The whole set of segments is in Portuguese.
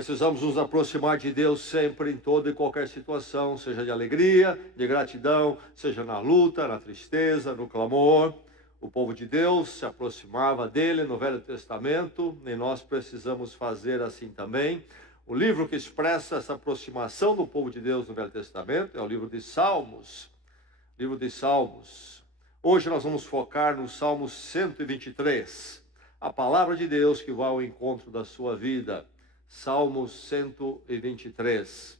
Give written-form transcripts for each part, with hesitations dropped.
Precisamos nos aproximar de Deus sempre, em toda e qualquer situação, seja de alegria, de gratidão, seja na luta, na tristeza, no clamor. O povo de Deus se aproximava dele no Velho Testamento, e nós precisamos fazer assim também. O livro que expressa essa aproximação do povo de Deus no Velho Testamento é o livro de Salmos. Livro de Salmos. Hoje nós vamos focar no Salmo 123. A palavra de Deus que vai ao encontro da sua vida. Salmo 123.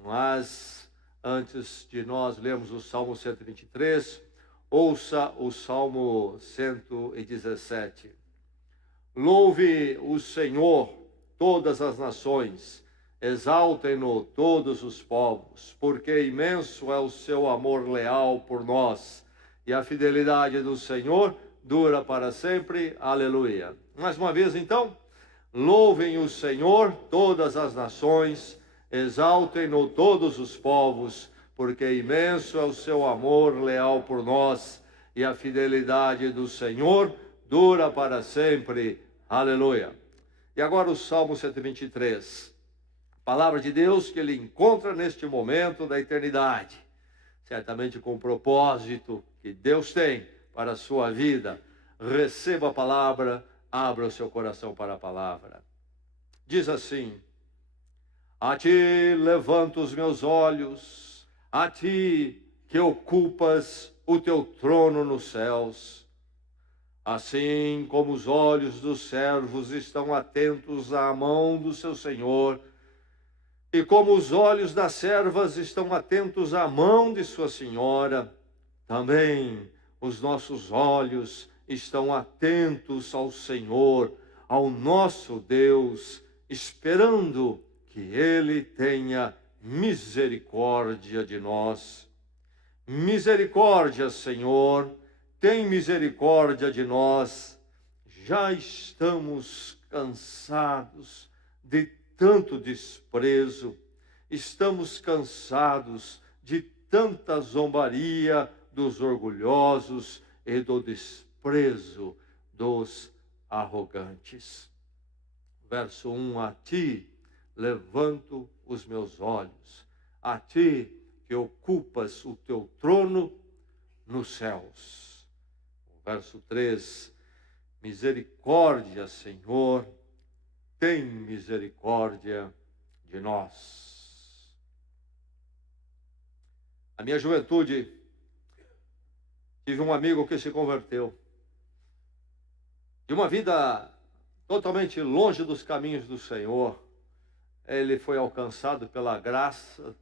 Mas antes de nós lermos o Salmo 123, ouça o Salmo 117. Louve o Senhor, todas as nações, exaltem-no todos os povos, porque imenso é o seu amor leal por nós, e a fidelidade do Senhor dura para sempre. Aleluia. Mais uma vez então, louvem o Senhor todas as nações, exaltem-no todos os povos, porque imenso é o seu amor leal por nós, e a fidelidade do Senhor dura para sempre. Aleluia. E agora o Salmo 123. Palavra de Deus que ele encontra neste momento da eternidade, certamente com o propósito que Deus tem para a sua vida. Receba a palavra, abra o seu coração para a palavra. Diz assim: a ti levanto os meus olhos, a ti que ocupas o teu trono nos céus. Assim como os olhos dos servos estão atentos à mão do seu Senhor, e como os olhos das servas estão atentos à mão de sua senhora, também os nossos olhos estão atentos ao Senhor, ao nosso Deus, esperando que Ele tenha misericórdia de nós. Misericórdia, Senhor, tem misericórdia de nós. Já estamos cansados de tanto desprezo, estamos cansados de tanta zombaria dos orgulhosos e do desprezo dos arrogantes. Verso 1: a ti levanto os meus olhos, a ti que ocupas o teu trono nos céus. Verso 3: misericórdia, Senhor, tem misericórdia de nós. Na minha juventude, tive um amigo que se converteu. De uma vida totalmente longe dos caminhos do Senhor, ele foi alcançado pela graça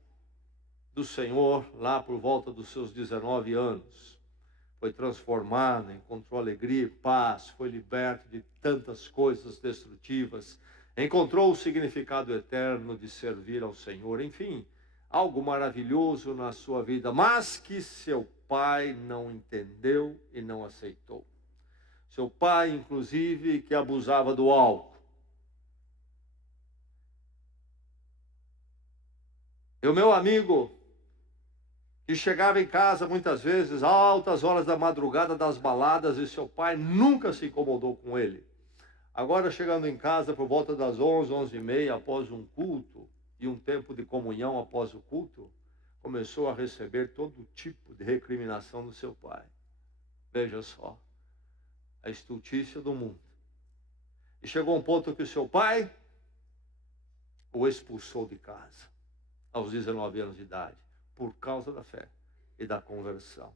do Senhor lá por volta dos seus 19 anos. Foi transformado, encontrou alegria e paz, foi liberto de tantas coisas destrutivas, encontrou o significado eterno de servir ao Senhor, enfim, algo maravilhoso na sua vida, mas que seu pai não entendeu e não aceitou. Seu pai, inclusive, que abusava do álcool. E o meu amigo, que chegava em casa muitas vezes, altas horas da madrugada das baladas, e seu pai nunca se incomodou com ele. Agora, chegando em casa por volta das 11, 11h30, após um culto, e um tempo de comunhão após o culto, começou a receber todo tipo de recriminação do seu pai. Veja só, a estultícia do mundo. E chegou um ponto que o seu pai o expulsou de casa, aos 19 anos de idade, por causa da fé e da conversão.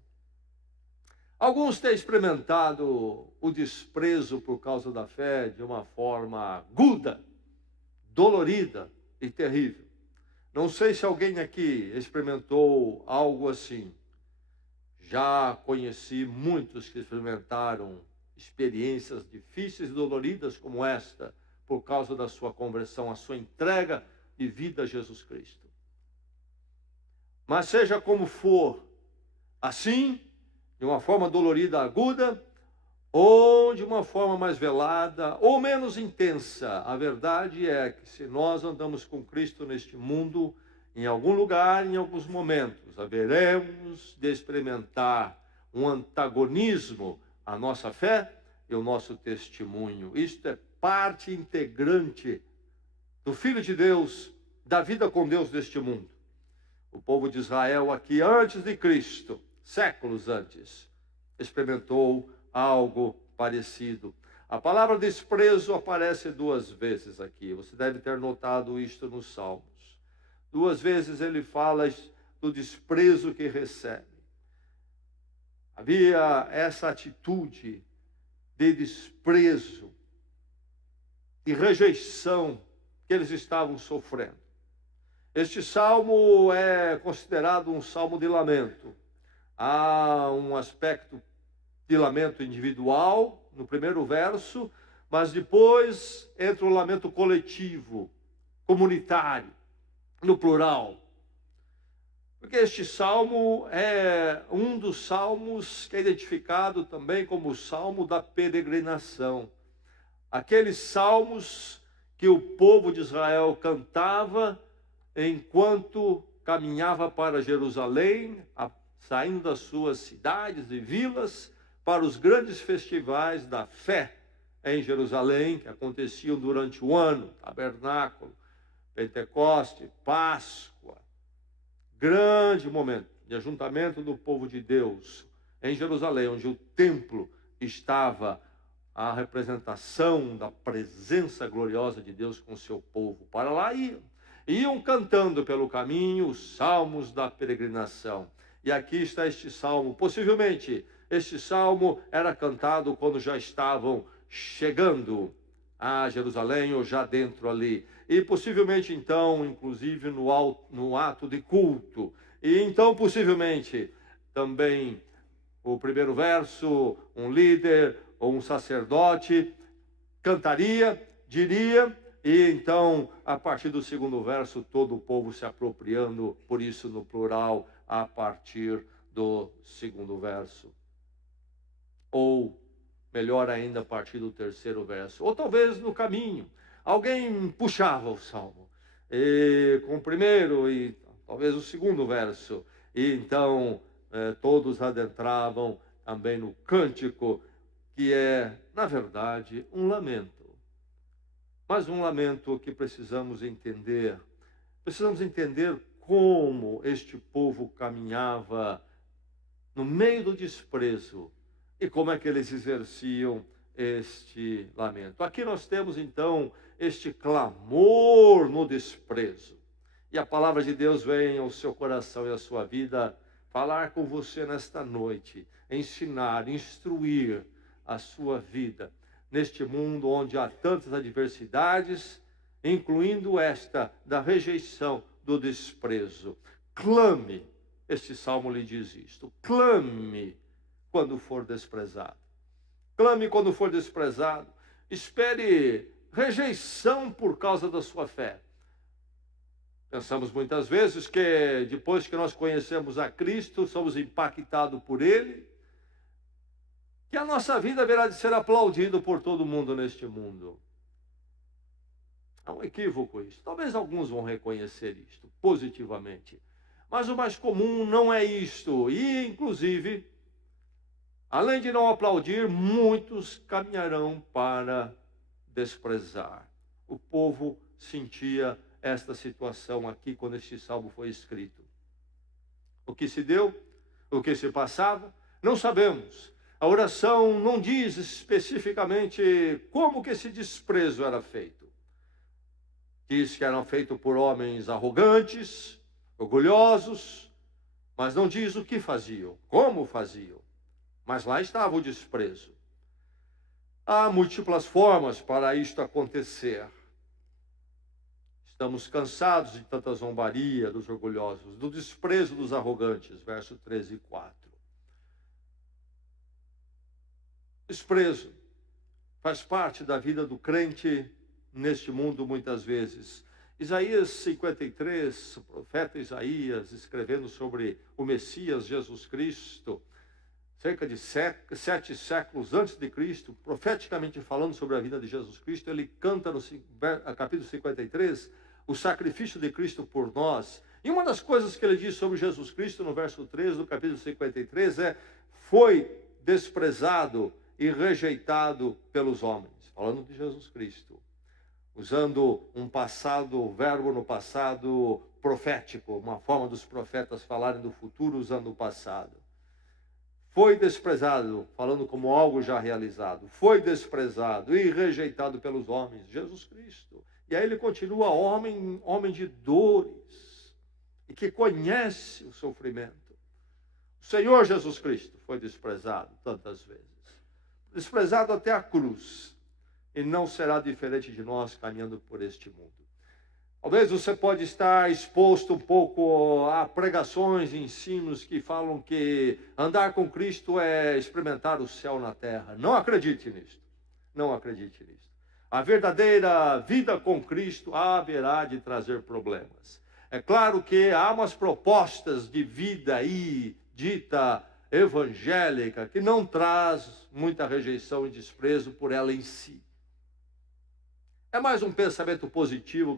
Alguns têm experimentado o desprezo por causa da fé de uma forma aguda, dolorida e terrível. Não sei se alguém aqui experimentou algo assim. Já conheci muitos que experimentaram experiências difíceis e doloridas como esta, por causa da sua conversão, a sua entrega de vida a Jesus Cristo. Mas seja como for, assim, de uma forma dolorida, aguda, ou de uma forma mais velada, ou menos intensa, a verdade é que se nós andamos com Cristo neste mundo, em algum lugar, em alguns momentos, haveremos de experimentar um antagonismo à nossa fé e ao nosso testemunho. Isto é parte integrante do Filho de Deus, da vida com Deus deste mundo. O povo de Israel aqui, antes de Cristo, séculos antes, experimentou algo parecido. A palavra desprezo aparece 2 vezes aqui. Você deve ter notado isto nos Salmos. 2 vezes ele fala do desprezo que recebe. Havia essa atitude de desprezo, de rejeição que eles estavam sofrendo. Este salmo é considerado um salmo de lamento. Há um aspecto de lamento individual no primeiro verso, mas depois entra o lamento coletivo, comunitário, no plural. Porque este salmo é um dos salmos que é identificado também como o salmo da peregrinação. Aqueles salmos que o povo de Israel cantava enquanto caminhava para Jerusalém, saindo das suas cidades e vilas, para os grandes festivais da fé em Jerusalém, que aconteciam durante o ano, Tabernáculo, Pentecoste, Páscoa. Grande momento de ajuntamento do povo de Deus em Jerusalém, onde o templo estava a representação da presença gloriosa de Deus com o seu povo. Para lá iam cantando pelo caminho os salmos da peregrinação. E aqui está este salmo. Possivelmente, este salmo era cantado quando já estavam chegando a Jerusalém ou já dentro ali. E possivelmente, então, inclusive no ato de culto. E então, possivelmente, também o primeiro verso, um líder ou um sacerdote cantaria, diria, e então, a partir do segundo verso, todo o povo se apropriando, por isso no plural, a partir do segundo verso. Ou, melhor ainda, a partir do terceiro verso. Ou talvez no caminho, alguém puxava o salmo, com o primeiro e talvez o segundo verso. E então, todos adentravam também no cântico, que é, na verdade, um lamento. Mas um lamento que precisamos entender. Precisamos entender como este povo caminhava no meio do desprezo e como é que eles exerciam este lamento. Aqui nós temos, então, este clamor no desprezo. E a palavra de Deus vem ao seu coração e à sua vida falar com você nesta noite, ensinar, instruir a sua vida neste mundo onde há tantas adversidades, incluindo esta da rejeição, do desprezo. Clame, este salmo lhe diz isto, clame quando for desprezado. Clame quando for desprezado. Espere rejeição por causa da sua fé. Pensamos muitas vezes que depois que nós conhecemos a Cristo, somos impactados por Ele, que a nossa vida haverá de ser aplaudida por todo mundo neste mundo. É um equívoco isso. Talvez alguns vão reconhecer isto positivamente. Mas o mais comum não é isto. E, inclusive, além de não aplaudir, muitos caminharão para desprezar. O povo sentia esta situação aqui quando este salmo foi escrito. O que se deu? O que se passava? Não sabemos. A oração não diz especificamente como que esse desprezo era feito. Diz que eram feitos por homens arrogantes, orgulhosos, mas não diz o que faziam, como faziam. Mas lá estava o desprezo. Há múltiplas formas para isto acontecer. Estamos cansados de tanta zombaria dos orgulhosos, do desprezo dos arrogantes, verso 13 e 4. Desprezo faz parte da vida do crente neste mundo muitas vezes. Isaías 53, o profeta Isaías, escrevendo sobre o Messias Jesus Cristo, cerca de 7 séculos antes de Cristo, profeticamente falando sobre a vida de Jesus Cristo, ele canta no capítulo 53, o sacrifício de Cristo por nós. E uma das coisas que ele diz sobre Jesus Cristo no verso 3 do capítulo 53 foi desprezado e rejeitado pelos homens, falando de Jesus Cristo. usando um verbo no passado profético, uma forma dos profetas falarem do futuro usando o passado. Foi desprezado, falando como algo já realizado. Foi desprezado e rejeitado pelos homens, Jesus Cristo. E aí ele continua, homem de dores, e que conhece o sofrimento. O Senhor Jesus Cristo foi desprezado tantas vezes. Desprezado até a cruz. E não será diferente de nós caminhando por este mundo. Talvez você pode estar exposto um pouco a pregações e ensinos que falam que andar com Cristo é experimentar o céu na terra. Não acredite nisto. Não acredite nisto. A verdadeira vida com Cristo haverá de trazer problemas. É claro que há umas propostas de vida aí, dita evangélica, que não traz muita rejeição e desprezo por ela em si. É mais um pensamento positivo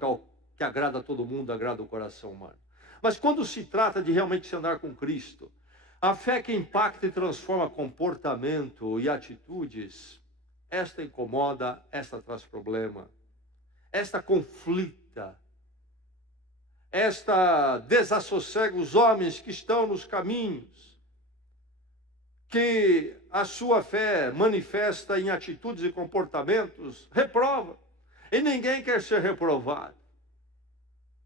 que agrada a todo mundo, agrada o coração humano. Mas quando se trata de realmente se andar com Cristo, a fé que impacta e transforma comportamento e atitudes, esta incomoda, esta traz problema, esta conflita, esta desassossega os homens que estão nos caminhos, que a sua fé manifesta em atitudes e comportamentos, reprova. E ninguém quer ser reprovado.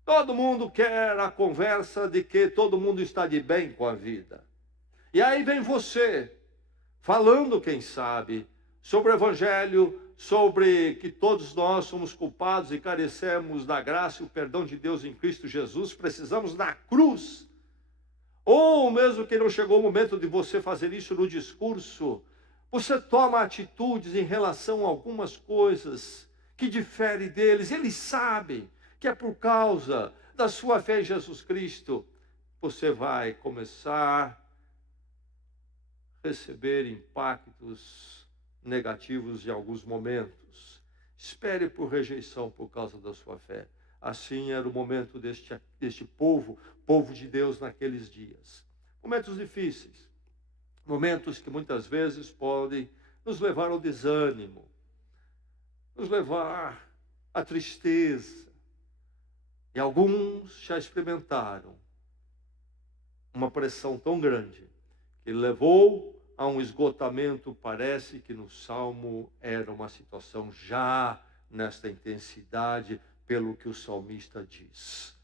Todo mundo quer a conversa de que todo mundo está de bem com a vida. E aí vem você, falando, quem sabe, sobre o Evangelho, sobre que todos nós somos culpados e carecemos da graça e o perdão de Deus em Cristo Jesus, precisamos da cruz. Ou mesmo que não chegou o momento de você fazer isso no discurso, você toma atitudes em relação a algumas coisas que difere deles. Eles sabem que é por causa da sua fé em Jesus Cristo. Você vai começar a receber impactos negativos em alguns momentos. Espere por rejeição por causa da sua fé. Assim era o momento deste povo de Deus naqueles dias. Momentos difíceis. Momentos que muitas vezes podem nos levar ao desânimo, nos levar à tristeza. E alguns já experimentaram uma pressão tão grande que levou a um esgotamento. Parece que no Salmo era uma situação já nesta intensidade, pelo que o salmista diz.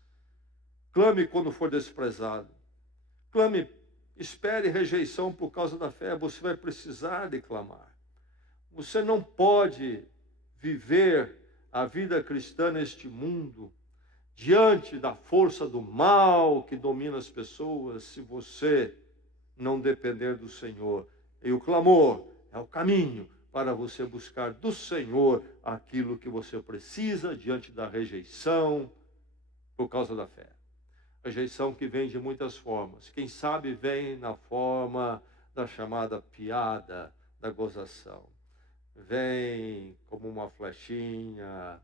Clame quando for desprezado. Clame, espere rejeição por causa da fé. Você vai precisar de clamar. Você não pode viver a vida cristã neste mundo diante da força do mal que domina as pessoas, se você não depender do Senhor. E o clamor é o caminho para você buscar do Senhor aquilo que você precisa diante da rejeição por causa da fé. Rejeição que vem de muitas formas. Quem sabe vem na forma da chamada piada, da gozação. Vem como uma flechinha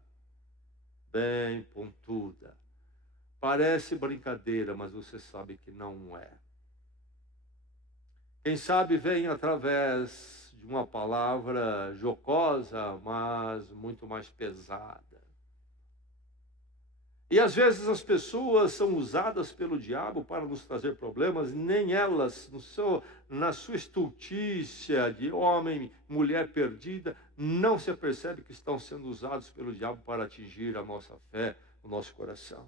bem pontuda. Parece brincadeira, mas você sabe que não é. Quem sabe vem através de uma palavra jocosa, mas muito mais pesada. E às vezes as pessoas são usadas pelo diabo para nos trazer problemas, nem elas, na sua estultícia de homem, mulher perdida, não se apercebe que estão sendo usados pelo diabo para atingir a nossa fé, o nosso coração.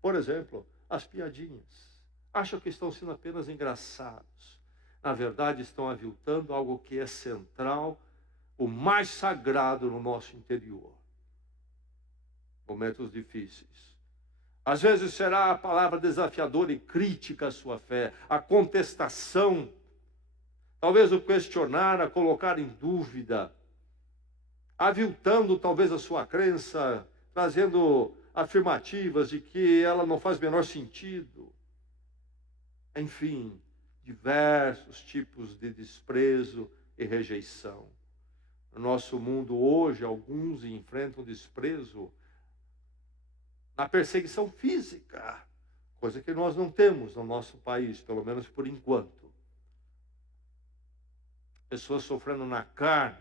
Por exemplo, as piadinhas. Acham que estão sendo apenas engraçados. Na verdade, estão aviltando algo que é central, o mais sagrado no nosso interior. Momentos difíceis. Às vezes será a palavra desafiadora e crítica à sua fé, a contestação, talvez o questionar, a colocar em dúvida, aviltando talvez a sua crença, trazendo afirmativas de que ela não faz o menor sentido. Enfim, diversos tipos de desprezo e rejeição. No nosso mundo hoje, alguns enfrentam desprezo na perseguição física, coisa que nós não temos no nosso país, pelo menos por enquanto. Pessoas sofrendo na carne,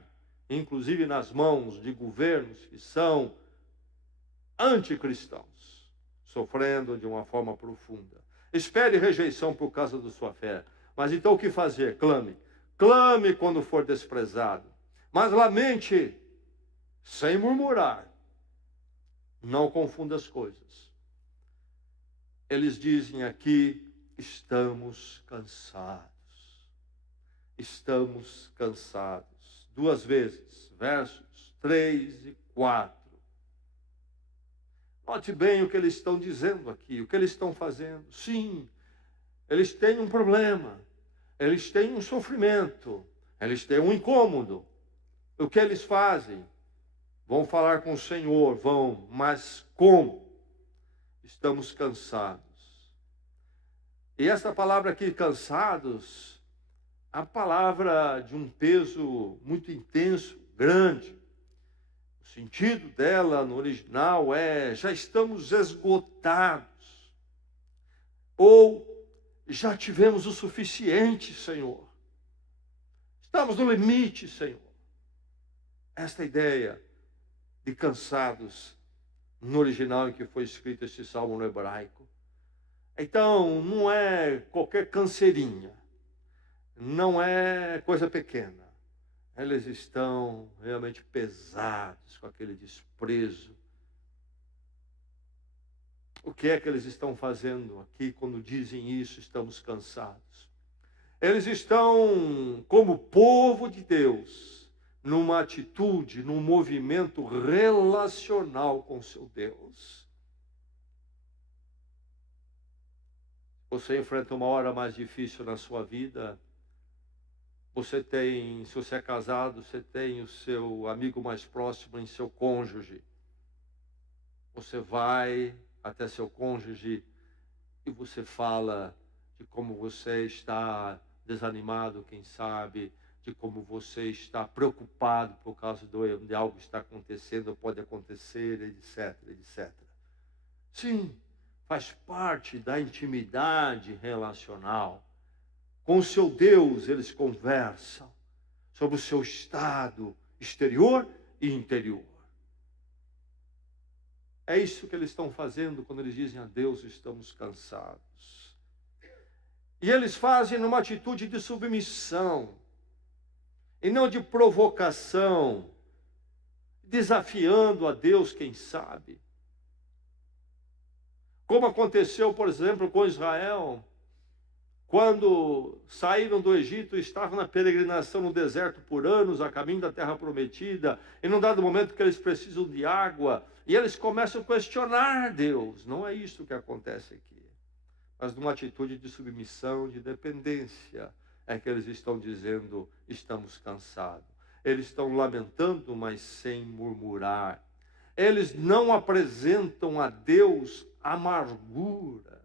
inclusive nas mãos de governos que são anticristãos, sofrendo de uma forma profunda. Espere rejeição por causa da sua fé. Mas então o que fazer? Clame. Clame quando for desprezado. Mas lamente sem murmurar. Não confunda as coisas. Eles dizem aqui, estamos cansados. Estamos cansados. 2 vezes, versos 3 e 4. Note bem o que eles estão dizendo aqui, o que eles estão fazendo. Sim, eles têm um problema, eles têm um sofrimento, eles têm um incômodo. O que eles fazem? Vão falar com o Senhor, vão, mas como? Estamos cansados. E essa palavra aqui, cansados, a palavra de um peso muito intenso, grande. O sentido dela no original é: já estamos esgotados, ou já tivemos o suficiente, Senhor. Estamos no limite, Senhor. Esta ideia de cansados no original em que foi escrito este salmo no hebraico. Então, não é qualquer canseirinha, não é coisa pequena. Eles estão realmente pesados com aquele desprezo. O que é que eles estão fazendo aqui quando dizem isso? Estamos cansados. Eles estão, como povo de Deus, numa atitude, num movimento relacional com seu Deus. Você enfrenta uma hora mais difícil na sua vida. Você tem, se você é casado, você tem o seu amigo mais próximo em seu cônjuge. Você vai até seu cônjuge e você fala de como você está desanimado, quem sabe, de como você está preocupado por causa de algo que está acontecendo, ou pode acontecer, etc, etc. Sim, faz parte da intimidade relacional. Com o seu Deus, eles conversam sobre o seu estado exterior e interior. É isso que eles estão fazendo quando eles dizem a Deus, estamos cansados. E eles fazem numa atitude de submissão, e não de provocação, desafiando a Deus, quem sabe. Como aconteceu, por exemplo, com Israel, quando saíram do Egito, estavam na peregrinação no deserto por anos, a caminho da terra prometida, e num dado momento que eles precisam de água, e eles começam a questionar Deus. Não é isso que acontece aqui, mas numa atitude de submissão, de dependência, é que eles estão dizendo, estamos cansados. Eles estão lamentando, mas sem murmurar. Eles não apresentam a Deus amargura.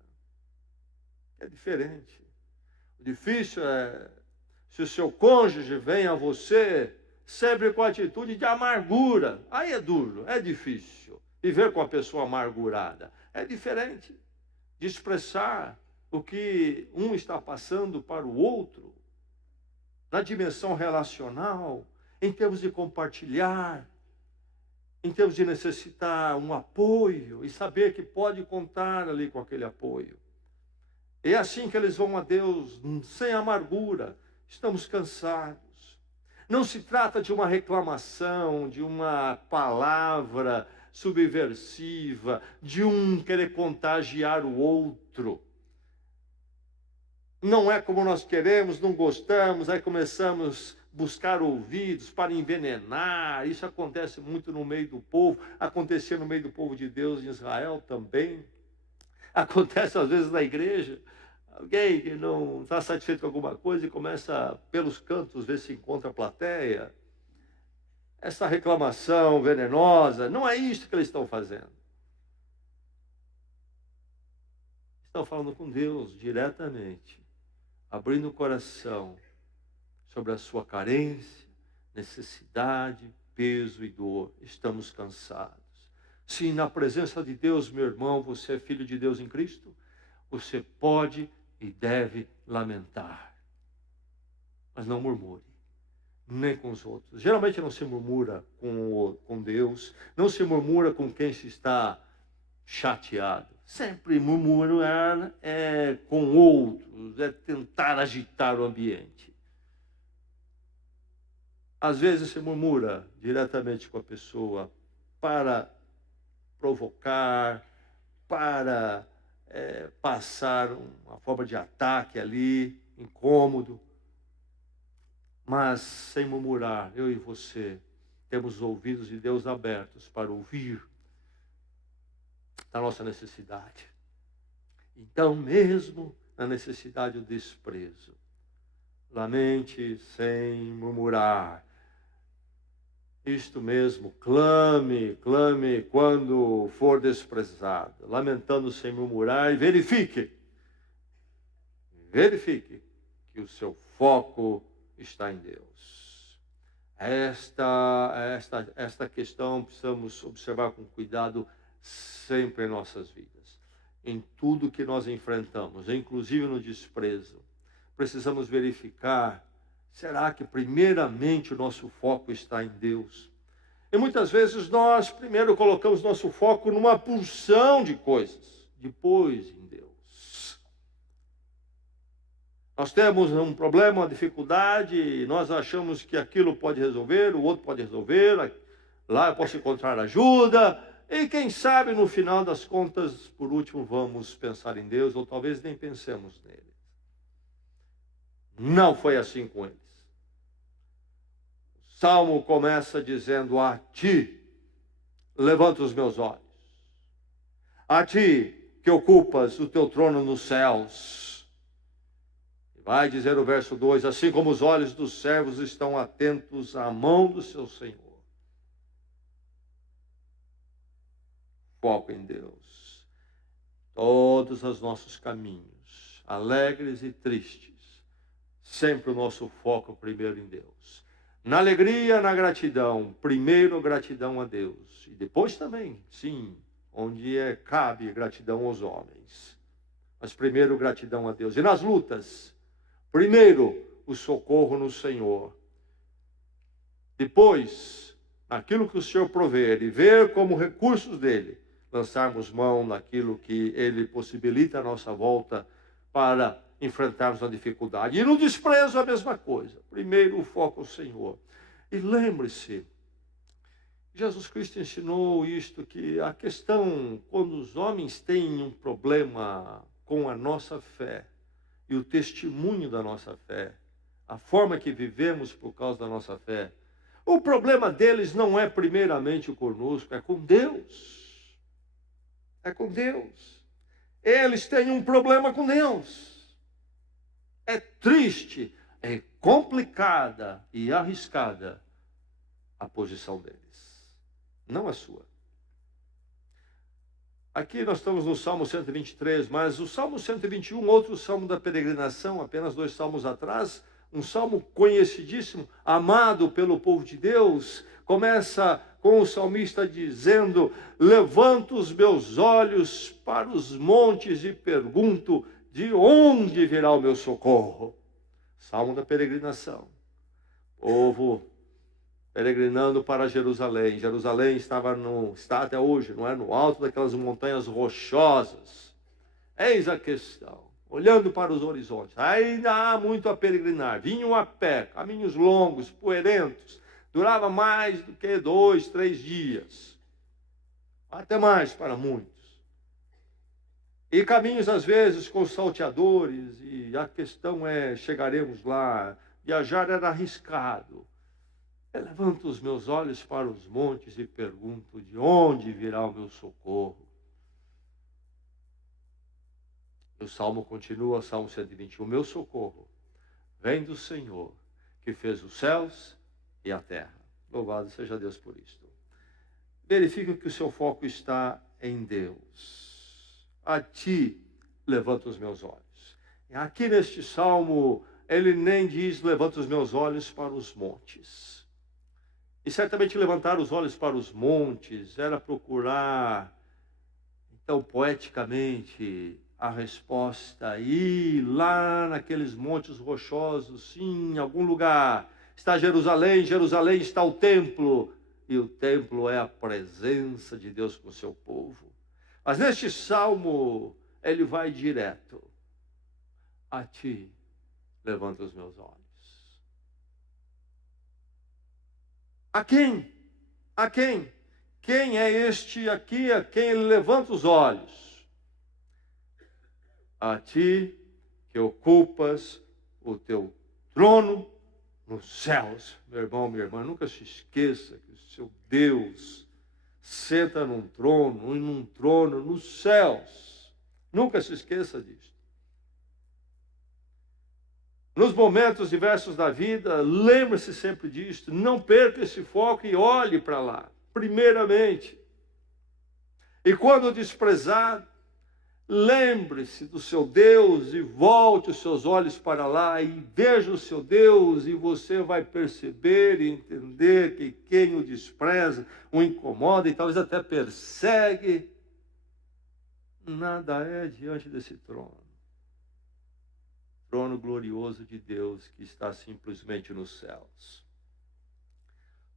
É diferente. O difícil é se o seu cônjuge vem a você sempre com atitude de amargura. Aí é duro, é difícil. Viver com a pessoa amargurada é diferente de expressar o que um está passando para o outro, na dimensão relacional, em termos de compartilhar, em termos de necessitar um apoio e saber que pode contar ali com aquele apoio. É assim que eles vão a Deus, sem amargura. Estamos cansados. Não se trata de uma reclamação, de uma palavra subversiva, de um querer contagiar o outro. Não é como nós queremos, não gostamos, aí começamos a buscar ouvidos para envenenar. Isso acontece muito no meio do povo, acontecia no meio do povo de Deus em Israel também. Acontece às vezes na igreja. Alguém que não está satisfeito com alguma coisa e começa pelos cantos ver se encontra a plateia. Essa reclamação venenosa, não é isso que eles estão fazendo. Estão falando com Deus diretamente, abrindo o coração sobre a sua carência, necessidade, peso e dor. Estamos cansados. Sim, na presença de Deus, meu irmão, você é filho de Deus em Cristo, você pode e deve lamentar, mas não murmure, nem com os outros. Geralmente não se murmura com Deus, não se murmura com quem se está chateado. Sempre murmurar com outros, é tentar agitar o ambiente. Às vezes se murmura diretamente com a pessoa para provocar, para passar uma forma de ataque ali, incômodo. Mas sem murmurar, eu e você temos os ouvidos de Deus abertos para ouvir da nossa necessidade. Então, mesmo na necessidade do desprezo, lamente sem murmurar. Isto mesmo, clame quando for desprezado, lamentando sem murmurar, e verifique que o seu foco está em Deus. Esta questão precisamos observar com cuidado sempre em nossas vidas, em tudo que nós enfrentamos, inclusive no desprezo. Precisamos verificar, será que primeiramente o nosso foco está em Deus? E muitas vezes nós primeiro colocamos nosso foco numa porção de coisas, depois em Deus. Nós temos um problema, uma dificuldade, e nós achamos que aquilo pode resolver, o outro pode resolver, lá eu posso encontrar ajuda, e quem sabe no final das contas, por último, vamos pensar em Deus, ou talvez nem pensemos nele. Não foi assim com eles. O Salmo começa dizendo: a ti levanto os meus olhos, a ti que ocupas o teu trono nos céus. Vai dizer o verso 2, assim como os olhos dos servos estão atentos à mão do seu Senhor. Foco em Deus. Todos os nossos caminhos, alegres e tristes, sempre o nosso foco primeiro em Deus. Na alegria, na gratidão, primeiro gratidão a Deus. E depois também, sim, onde cabe gratidão aos homens. Mas primeiro gratidão a Deus. E nas lutas, primeiro, o socorro no Senhor. Depois, naquilo que o Senhor prover e ver como recursos dele, lançarmos mão naquilo que ele possibilita a nossa volta para enfrentarmos a dificuldade. E no desprezo a mesma coisa. Primeiro o foco ao Senhor. E lembre-se, Jesus Cristo ensinou isto, que a questão, quando os homens têm um problema com a nossa fé, e o testemunho da nossa fé, a forma que vivemos por causa da nossa fé, o problema deles não é primeiramente conosco, é com Deus. É com Deus. Eles têm um problema com Deus. É triste, é complicada e arriscada a posição deles, não a sua. Aqui nós estamos no Salmo 123, mas o Salmo 121, outro salmo da peregrinação, apenas 2 salmos atrás, um salmo conhecidíssimo, amado pelo povo de Deus, começa com o salmista dizendo: levanto os meus olhos para os montes e pergunto, de onde virá o meu socorro? Salmo da peregrinação. Povo peregrinando para Jerusalém. Jerusalém está até hoje, não é? No alto daquelas montanhas rochosas. Eis a questão. Olhando para os horizontes, ainda há muito a peregrinar. Vinham a pé, caminhos longos, poerentos. Durava mais do que 2, 3 dias. Até mais para muitos. E caminhos, às vezes, com salteadores. E a questão é, chegaremos lá. Viajar era arriscado. Eu levanto os meus olhos para os montes e pergunto, de onde virá o meu socorro? O salmo continua, Salmo 121, o meu socorro vem do Senhor, que fez os céus e a terra. Louvado seja Deus por isto. Verifique que o seu foco está em Deus. A ti levanto os meus olhos. Aqui neste salmo, ele nem diz, levanto os meus olhos para os montes. E certamente levantar os olhos para os montes era procurar, então, poeticamente, a resposta. E lá naqueles montes rochosos, sim, em algum lugar, está Jerusalém, Jerusalém está o templo. E o templo é a presença de Deus com o seu povo. Mas neste salmo, ele vai direto. A ti levanto os meus olhos. A quem? A quem? Quem é este aqui a quem ele levanta os olhos? A ti que ocupas o teu trono nos céus. Meu irmão, minha irmã, nunca se esqueça que o seu Deus senta num trono nos céus. Nunca se esqueça disso. Nos momentos diversos da vida, lembre-se sempre disso. Não perca esse foco e olhe para lá, primeiramente. E quando desprezar, lembre-se do seu Deus e volte os seus olhos para lá e veja o seu Deus, e você vai perceber e entender que quem o despreza, o incomoda e talvez até persegue, nada é diante desse trono. Trono glorioso de Deus que está simplesmente nos céus.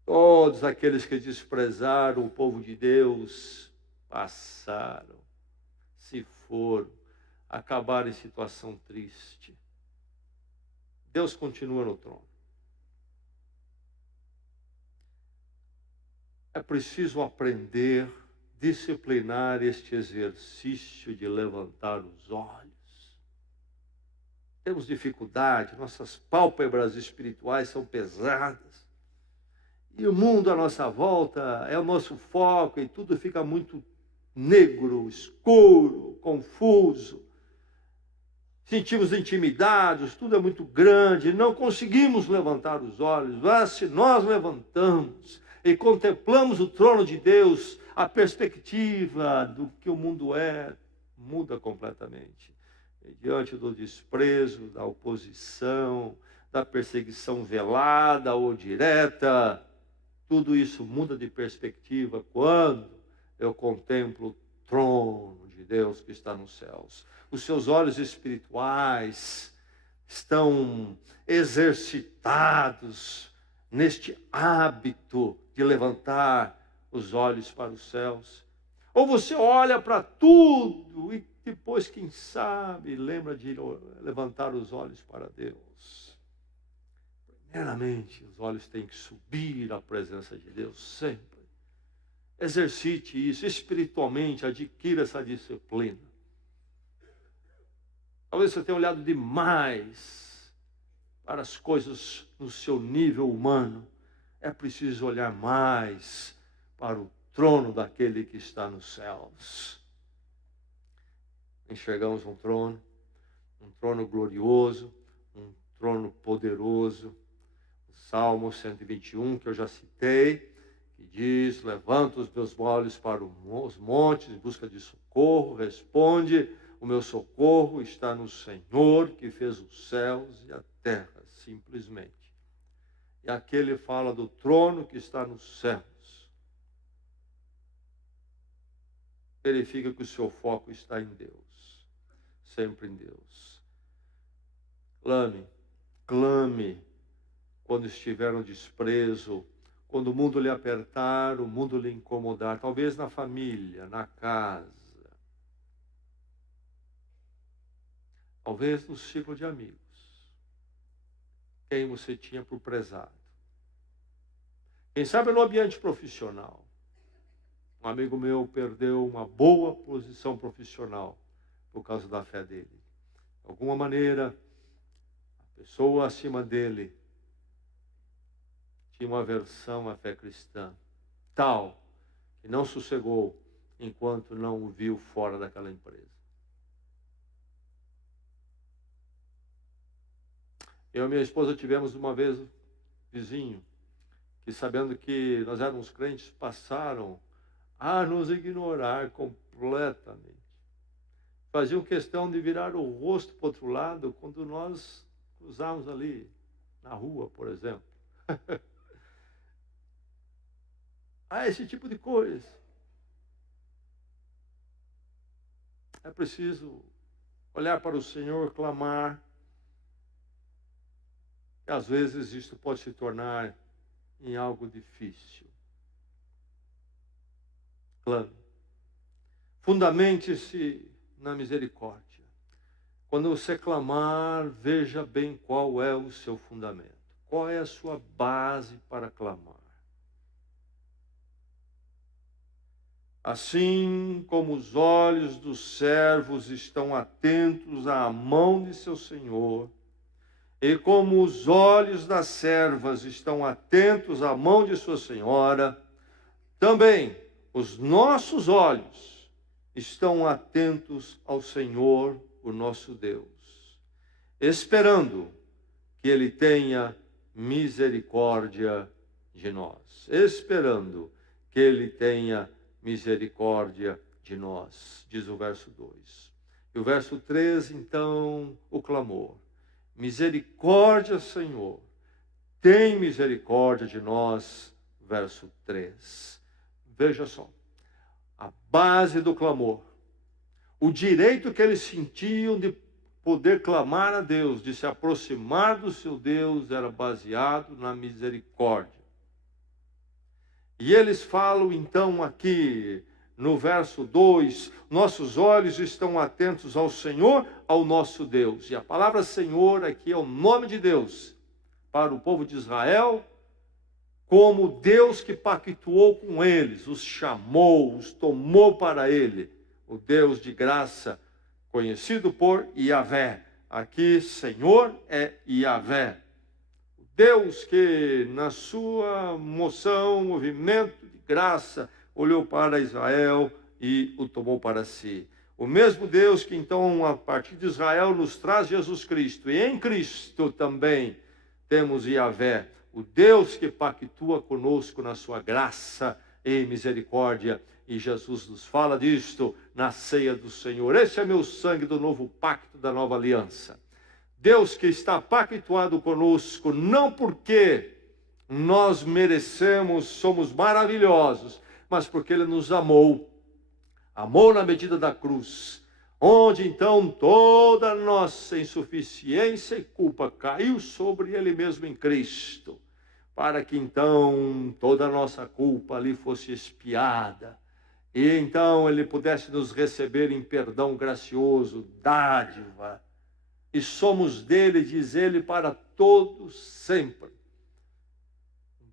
Todos aqueles que desprezaram o povo de Deus passaram, se foram, acabaram em situação triste. Deus continua no trono. É preciso aprender, disciplinar este exercício de levantar os olhos. Temos dificuldade, nossas pálpebras espirituais são pesadas. E o mundo à nossa volta é o nosso foco e tudo fica muito negro, escuro, confuso. Sentimos intimidados, tudo é muito grande, não conseguimos levantar os olhos. Mas se nós levantamos e contemplamos o trono de Deus, a perspectiva do que o mundo é muda completamente. E diante do desprezo, da oposição, da perseguição velada ou direta, tudo isso muda de perspectiva quando eu contemplo o trono de Deus que está nos céus. Os seus olhos espirituais estão exercitados neste hábito de levantar os olhos para os céus. Ou você olha para tudo e depois, quem sabe, lembra de levantar os olhos para Deus. Primeiramente, os olhos têm que subir à presença de Deus sempre. Exercite isso espiritualmente, adquira essa disciplina. Talvez você tenha olhado demais para as coisas no seu nível humano. É preciso olhar mais para o trono daquele que está nos céus. Enxergamos um trono glorioso, um trono poderoso. O Salmo 121, que eu já citei, que diz: levanto os meus olhos para os montes em busca de socorro. Responde: o meu socorro está no Senhor, que fez os céus e a terra, simplesmente. E aqui ele fala do trono que está nos céus. Verifica que o seu foco está em Deus, sempre em Deus. Clame quando estiver no desprezo, quando o mundo lhe apertar, o mundo lhe incomodar, talvez na família, na casa, talvez no ciclo de amigos, quem você tinha por prezado. Quem sabe no ambiente profissional. Um amigo meu perdeu uma boa posição profissional por causa da fé dele. De alguma maneira, a pessoa acima dele tinha uma aversão à fé cristã, tal que não sossegou enquanto não o viu fora daquela empresa. Eu e minha esposa tivemos uma vez um vizinho que, sabendo que nós éramos crentes, passaram a nos ignorar completamente. Faziam questão de virar o rosto para o outro lado quando nós cruzávamos ali na rua, por exemplo. Esse tipo de coisa. É preciso olhar para o Senhor, clamar. E às vezes isto pode se tornar em algo difícil. Clame. Fundamente-se na misericórdia. Quando você clamar, veja bem qual é o seu fundamento. Qual é a sua base para clamar? Assim como os olhos dos servos estão atentos à mão de seu senhor, e como os olhos das servas estão atentos à mão de sua senhora, também os nossos olhos estão atentos ao Senhor, o nosso Deus, esperando que Ele tenha misericórdia de nós. Esperando que Ele tenha misericórdia de nós, diz o verso 2. E o verso 3, então, o clamor. Misericórdia, Senhor, tem misericórdia de nós, verso 3. Veja só, a base do clamor, o direito que eles sentiam de poder clamar a Deus, de se aproximar do seu Deus, era baseado na misericórdia. E eles falam então aqui, no verso 2, nossos olhos estão atentos ao Senhor, ao nosso Deus. E a palavra Senhor aqui é o nome de Deus para o povo de Israel, como Deus que pactuou com eles, os chamou, os tomou para ele, o Deus de graça, conhecido por Yahvé. Aqui, Senhor é Yahvé. Deus que, na sua moção, movimento de graça, olhou para Israel e o tomou para si. O mesmo Deus que, então, a partir de Israel, nos traz Jesus Cristo. E em Cristo também temos Yahvé, o Deus que pactua conosco na sua graça e misericórdia. E Jesus nos fala disto na ceia do Senhor. Esse é meu sangue do novo pacto, da nova aliança. Deus que está pactuado conosco, não porque nós merecemos, somos maravilhosos, mas porque Ele nos amou. Amou na medida da cruz, onde então toda a nossa insuficiência e culpa caiu sobre Ele mesmo em Cristo, para que então toda a nossa culpa ali fosse expiada, e então Ele pudesse nos receber em perdão gracioso, dádiva, e somos dele, diz ele, para todos sempre.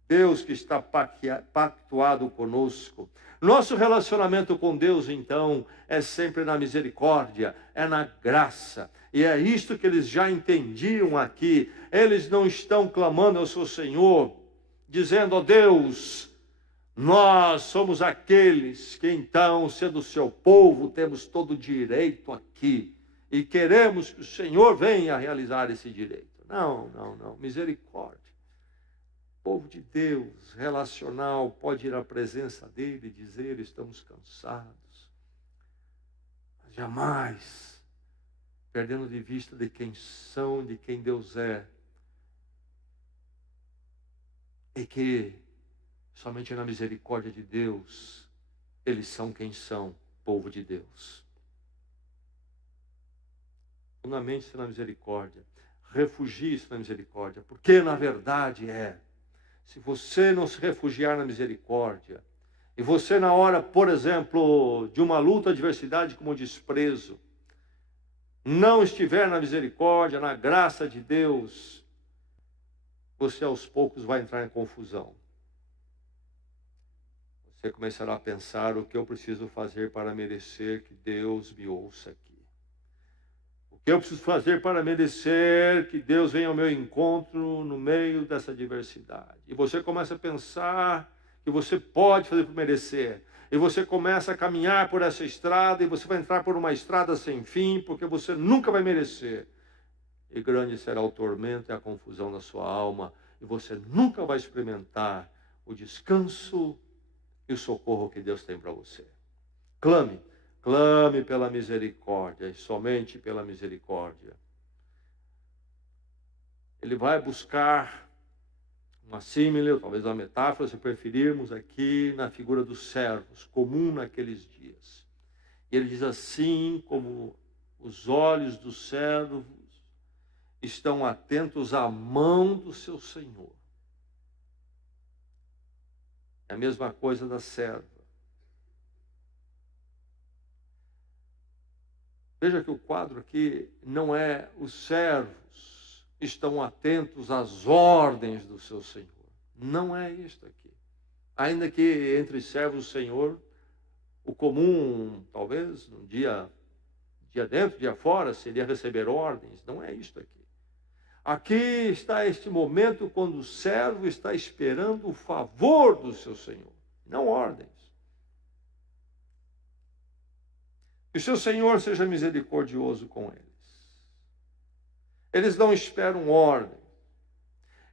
Deus que está pactuado conosco. Nosso relacionamento com Deus, então, é sempre na misericórdia, é na graça. E é isto que eles já entendiam aqui. Eles não estão clamando ao seu Senhor, dizendo, ó Deus, nós somos aqueles que então, sendo seu povo, temos todo o direito aqui. E queremos que o Senhor venha realizar esse direito. Não, não, não. Misericórdia. O povo de Deus, relacional, pode ir à presença dele e dizer, estamos cansados. Mas jamais perdendo de vista de quem são, de quem Deus é. E que somente na misericórdia de Deus, eles são quem são, povo de Deus. Fundamente-se na misericórdia, refugie-se na misericórdia, porque na verdade se você não se refugiar na misericórdia, e você na hora, por exemplo, de uma luta, adversidade como o desprezo, não estiver na misericórdia, na graça de Deus, você aos poucos vai entrar em confusão. Você começará a pensar o que eu preciso fazer para merecer que Deus me ouça aqui. O que eu preciso fazer para merecer que Deus venha ao meu encontro no meio dessa adversidade. E você começa a pensar que você pode fazer para merecer. E você começa a caminhar por essa estrada e você vai entrar por uma estrada sem fim, porque você nunca vai merecer. E grande será o tormento e a confusão na sua alma. E você nunca vai experimentar o descanso e o socorro que Deus tem para você. Clame. Clame pela misericórdia, e somente pela misericórdia. Ele vai buscar uma símile, ou talvez uma metáfora, se preferirmos, aqui na figura dos servos, comum naqueles dias. E ele diz assim, como os olhos dos servos estão atentos à mão do seu Senhor. É a mesma coisa da serva. Veja que o quadro aqui não é os servos estão atentos às ordens do seu Senhor. Não é isto aqui. Ainda que entre servos do Senhor, o comum, talvez, um dia dentro, dia fora, seria receber ordens. Não é isto aqui. Aqui está este momento quando o servo está esperando o favor do seu Senhor, não ordens. Que o seu Senhor seja misericordioso com eles. Eles não esperam ordem.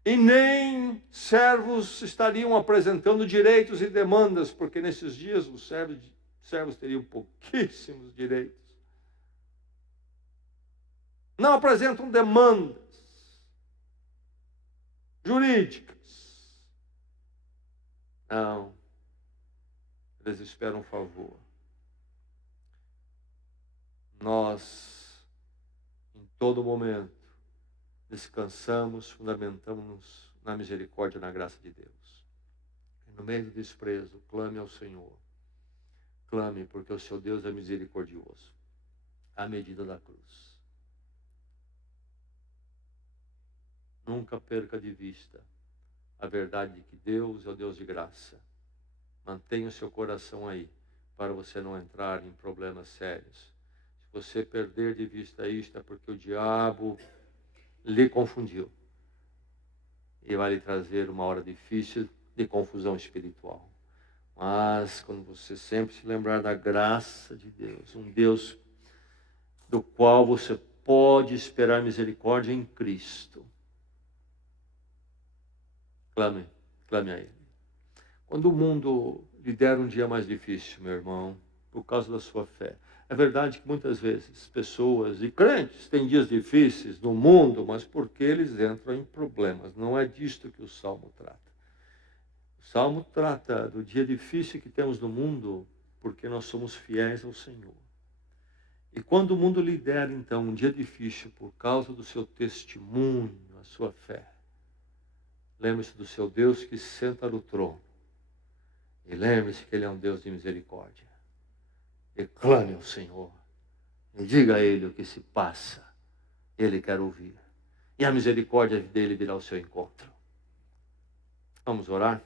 E nem servos estariam apresentando direitos e demandas, porque nesses dias os servos teriam pouquíssimos direitos. Não apresentam demandas jurídicas. Não. Eles esperam um favor. Nós, em todo momento, descansamos, fundamentamos-nos na misericórdia e na graça de Deus. E no meio do desprezo, clame ao Senhor. Clame, porque o seu Deus é misericordioso, à medida da cruz. Nunca perca de vista a verdade de que Deus é o Deus de graça. Mantenha o seu coração aí, para você não entrar em problemas sérios. Se você perder de vista isto, é porque o diabo lhe confundiu. E vai lhe trazer uma hora difícil de confusão espiritual. Mas quando você sempre se lembrar da graça de Deus, um Deus do qual você pode esperar misericórdia em Cristo, clame a Ele. Quando o mundo lhe der um dia mais difícil, meu irmão, por causa da sua fé, é verdade que muitas vezes pessoas e crentes têm dias difíceis no mundo, mas porque eles entram em problemas. Não é disto que o Salmo trata. O Salmo trata do dia difícil que temos no mundo, porque nós somos fiéis ao Senhor. E quando o mundo lhe der, então, um dia difícil por causa do seu testemunho, a sua fé, lembre-se do seu Deus que senta no trono. E lembre-se que Ele é um Deus de misericórdia. E clame ao Senhor. E diga a Ele o que se passa. Ele quer ouvir. E a misericórdia dele virá ao seu encontro. Vamos orar?